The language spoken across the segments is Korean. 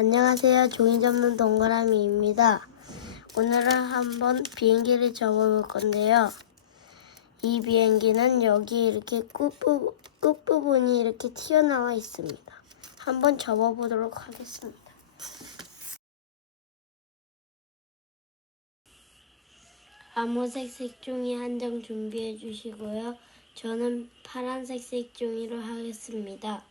안녕하세요. 종이 접는 동그라미입니다. 오늘은 한번 비행기를 접어볼 건데요. 이 비행기는 여기 이렇게 끝부, 끝부분이 이렇게 튀어나와 있습니다. 한번 접어보도록 하겠습니다. 아무색 색종이 한 장 준비해 주시고요. 저는 파란색 색종이로 하겠습니다.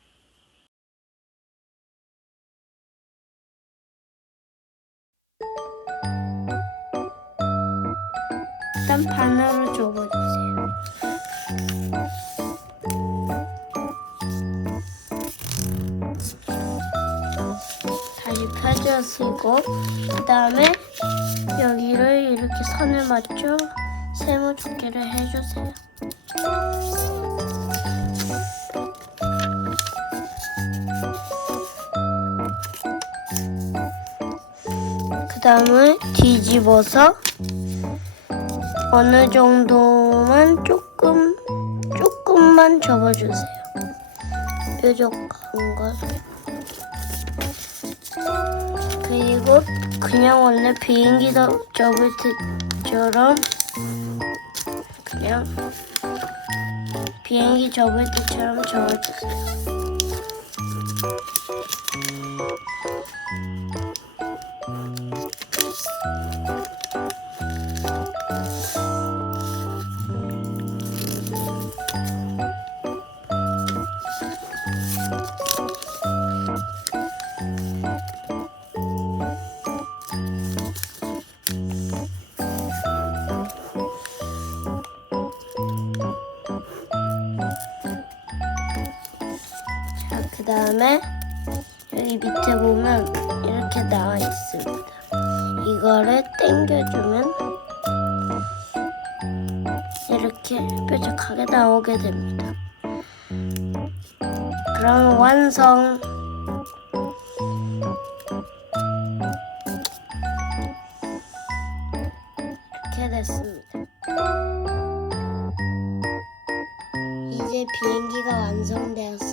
일단 반으로 접어주세요. 다시 펴주시고 그 다음에 여기를 이렇게 선을 맞춰 세모 두께를 해주세요. 그 다음에 뒤집어서 어느 정도만 조금 조금만 접어주세요. 뾰족한 걸. 그리고 그냥 원래 비행기 더 접을 때처럼 그냥 비행기 접을 때처럼 접어주세요. 그 다음에 여기 밑에 보면 이렇게 나와 있습니다. 이거를 당겨주면 이렇게 뾰족하게 나오게 됩니다. 그럼 완성! 이렇게 됐습니다. 이제 비행기가 완성되었습니다.